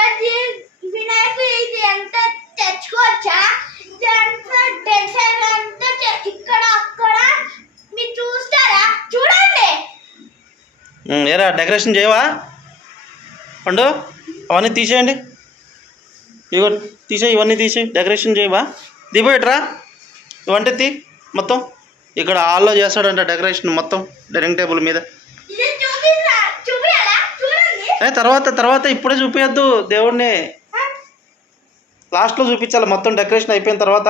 ఈరోజు వినాయకుడు ఇది ఎంత తెచ్చుకోవచ్చా, టెన్షన్ అంతా ఇక్కడ అక్కడ మీరు చూస్తారా? చూడండి. ఏరా డెకరేషన్ చేయవా పండు? అవన్నీ తీసేయండి, ఇగో తీసేయి, ఇవన్నీ తీసేయి. డెకరేషన్ చేయవా? దిగిపోయిట్రా ఇవంటే తీ మొత్తం. ఇక్కడ హాల్లో చేస్తాడంట డెకరేషన్ మొత్తం, డైనింగ్ టేబుల్ మీద. తర్వాత ఇప్పుడే చూపించద్దు దేవుడిని, లాస్ట్లో చూపించాలి మొత్తం డెకరేషన్ అయిపోయిన తర్వాత.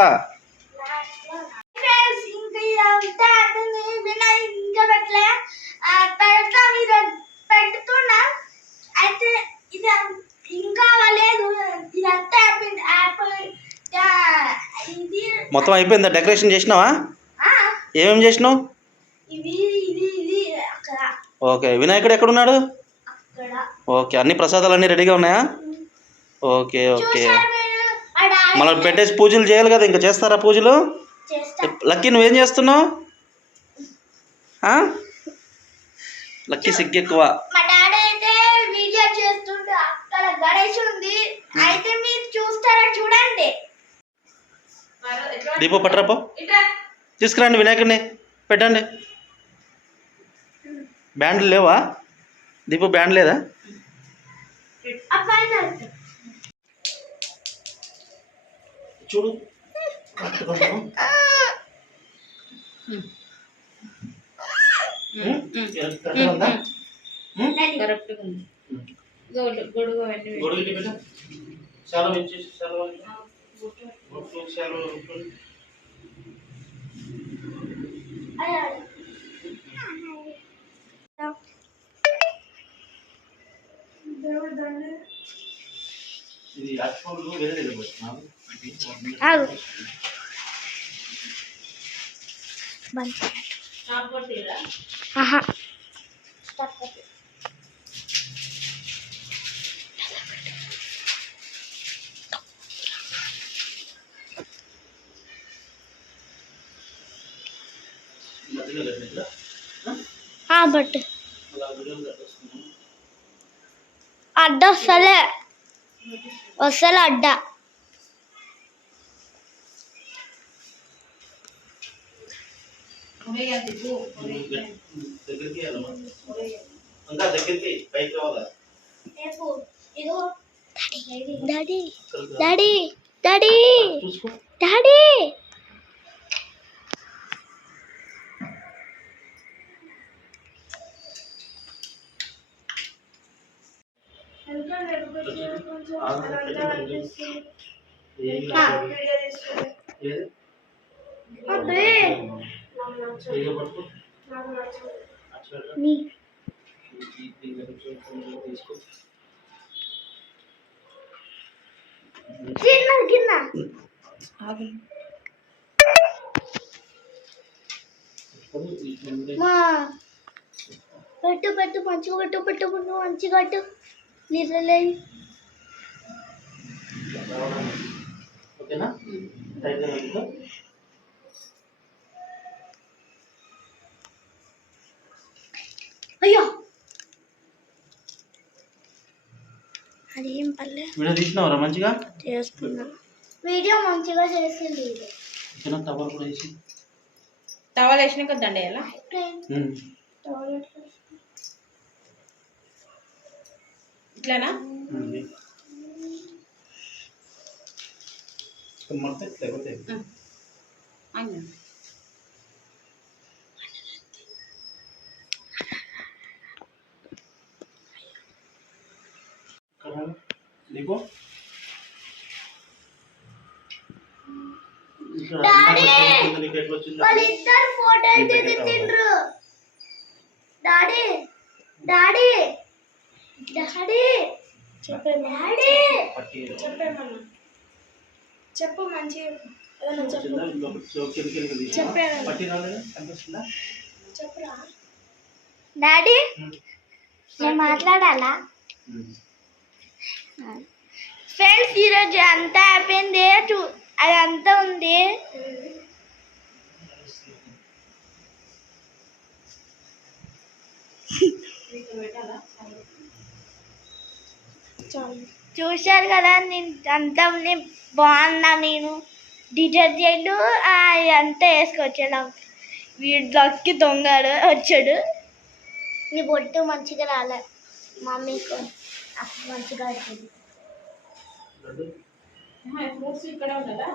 మొత్తం అయిపోయిందా? డెకరేషన్ చేసినావా? ఏమేమి చేసినావు? ఓకే, వినాయకుడు ఎక్కడున్నాడు? ఓకే, అన్ని ప్రసాదాలు అన్నీ రెడీగా ఉన్నాయా? ఓకే ఓకే, మళ్ళీ పెట్టేసి పూజలు చేయాలి కదా, ఇంకా చేస్తారా పూజలు? లక్కీ నువ్వేం చేస్తున్నావు? లక్కీ సిగ్గు ఎక్కువ. దీపో పట్టరాపో, తీసుకురండి వినాయకుడిని పెట్టండి. బ్యాండ్లు లేవా దీపో? బ్యాండ్ లేదా? చూడు ఇది అక్షోలు వేరే బట్ అడ్డ వస్తలే అడ్డ. డాడీ డాడీ డాడీ డాడీ పెట్టు పెట్టు మంచిగా పెట్టు పెట్టు పెట్టు మంచిగా పెట్టు. నిద్రలేదు. అయ్యో అదేం పర్లే. వీడియో తీసినావరా? మంచిగా చేసుకున్నా, వీడియో మంచిగా చేసింది. టవల్ కూడా వేసి, టవల్ వేసినాక దండ ఎలా ఇట్లానా? వాళ్ళిద్దరు ఫోటోలు దిగుతుండ్రు. డాడీ డాడీ డాడీ చెప్పే డాడీ చెప్పు మంచి చెప్పురా డాడీ. నేను మాట్లాడాలా? ఫ్రెండ్స్ ఈరోజు అంతా అయిపోయింది, అదంతా ఉంది. చాలు. చూశారు కదా నేను అంతా బాగున్నా నేను డిటర్జెంట్ అంతా వేసుకొచ్చాడు వీడికి దొంగడు వచ్చాడు నీ బొట్టు మంచిగా రాలే మమ్మీకి మంచిగా వచ్చింది ఫ్రూట్స్ ఇక్కడ ఉన్నదా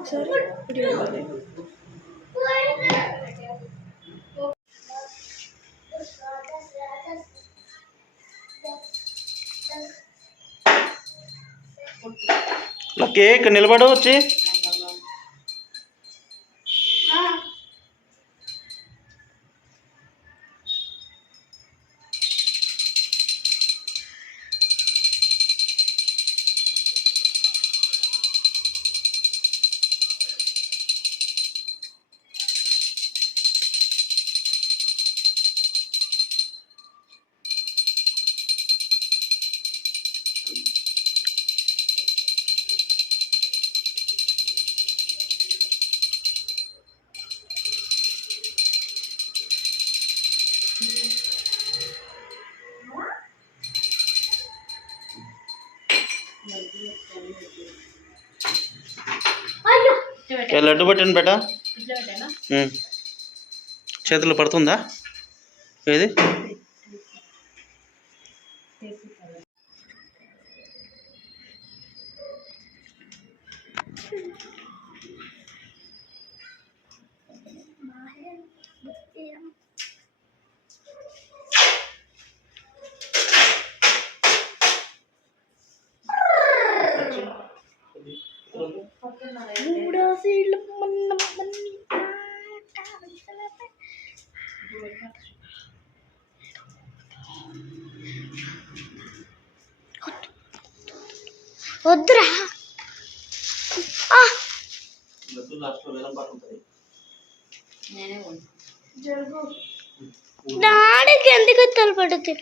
లక్కీ ఇక్కడ నిలబడు వచ్చి లడ్డు పట్టండి బేట ఇట్లా పెట్టానా చేతులు పడుతుందా ఏది వద్దురా నాడికి ఎందుకు తలపడుతుంది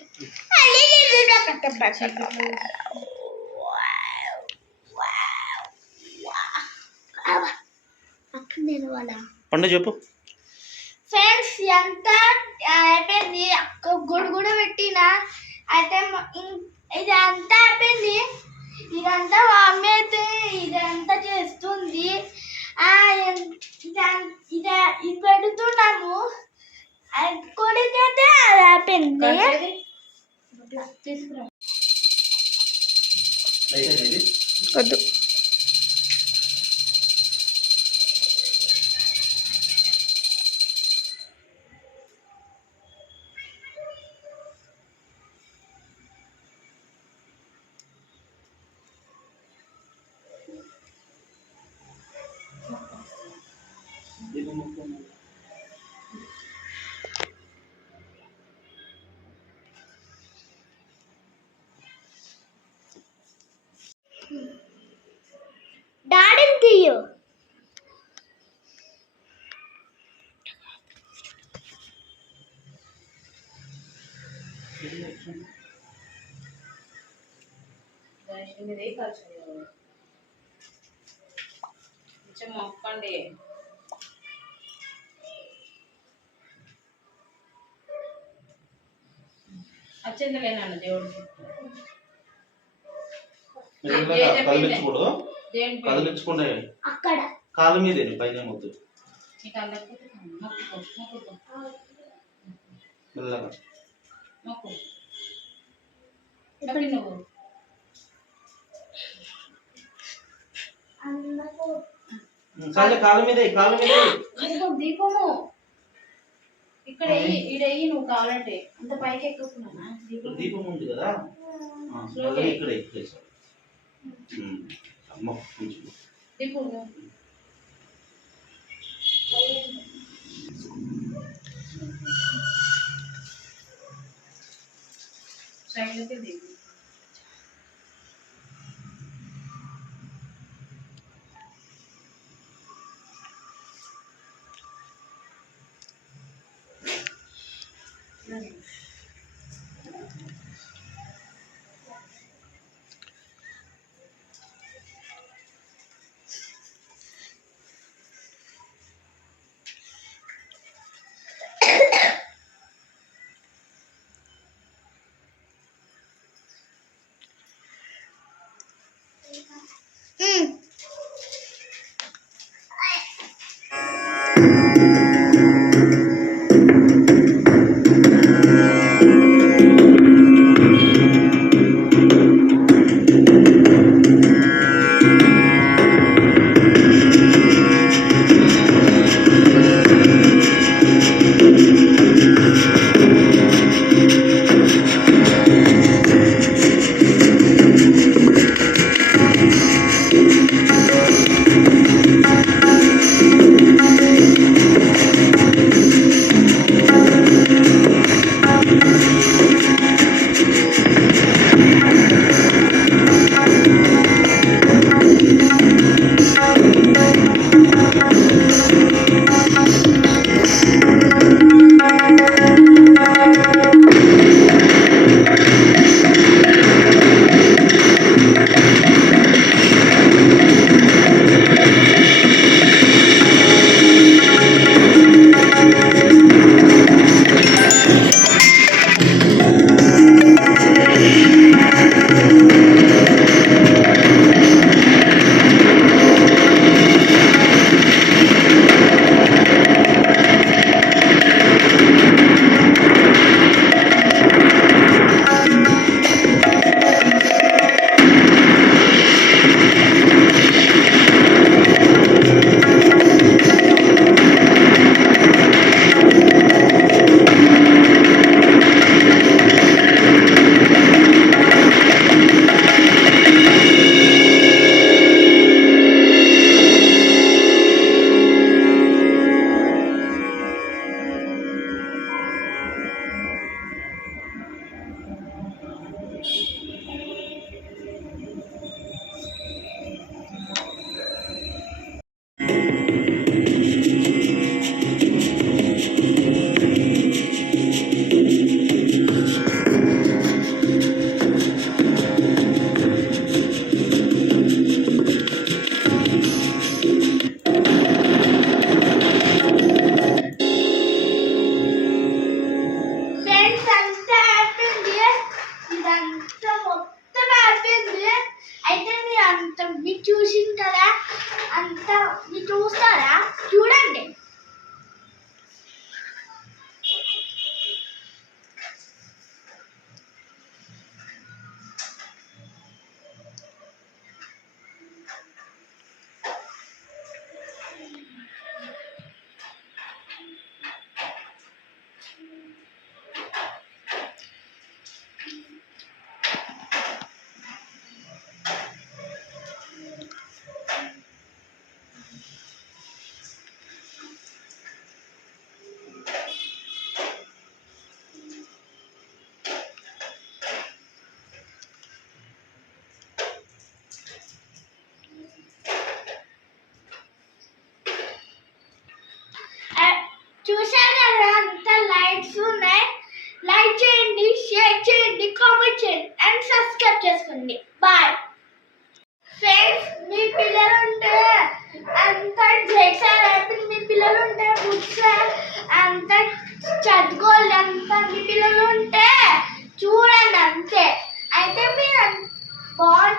నేను వాళ్ళ పండు చెప్పు ఫ్రెండ్స్ ఎంత అయిపోయింది అక్క గుడి కూడా పెట్టిన అయితే ఇది అంతా అయిపోయింది ఇదంతా మమ్మీ అయితే ఇదంతా చేస్తుంది ఇది పెడుతున్నాము కొడుకైతే అది అయిపోయింది తీసుకురా వద్దు డాడీని తీయు ఇది కలిసి కొంచెం మొక్కండి వచ్చిందిలేనండి దేవుడికి కదిలించకూడదు కదిలించుకుంటే అక్కడ కాలు మీదే పైన మొద్దు నీకు అందకపోతే మొక్కుకో మొక్కుకో మెల్లగా మొక్కు ఇప్పుడు నువ్వు సరే కాలు మీదే దీపము ఇక్కడ ఈడయ్యి నువ్వు కావాలంటే అంత పైకి ఎక్కుతున్నానా దీపం ఉంది కదా ఇక్కడ అమ్మ కొంచెం దీపం సైడ్కి దీపం ఫ్రెండ్స్ అంతా అయిపోయింది, ఇదంతా మొత్తం అయిపోయింది. అయితే మీరు అంత మీరు చూసిన కదా, అంతా మీరు చూస్తారా? చూడండి. చూసారు కదా, అంత లైట్స్ ఉన్నాయి. లైక్ చేయండి, షేర్ చేయండి, కామెంట్ చేయండి అండ్ సబ్స్క్రైబ్ చేసుకోండి. Bye friends. మీ పిల్లలు ఉంటే అంత చేశారు అయిపోయింది. మీ పిల్లలు ఉంటే బుక్స్ అంత చదువుకోవాలి. అంత మీ పిల్లలు ఉంటే చూడండి అంతే. అయితే మీరు బాగుంది.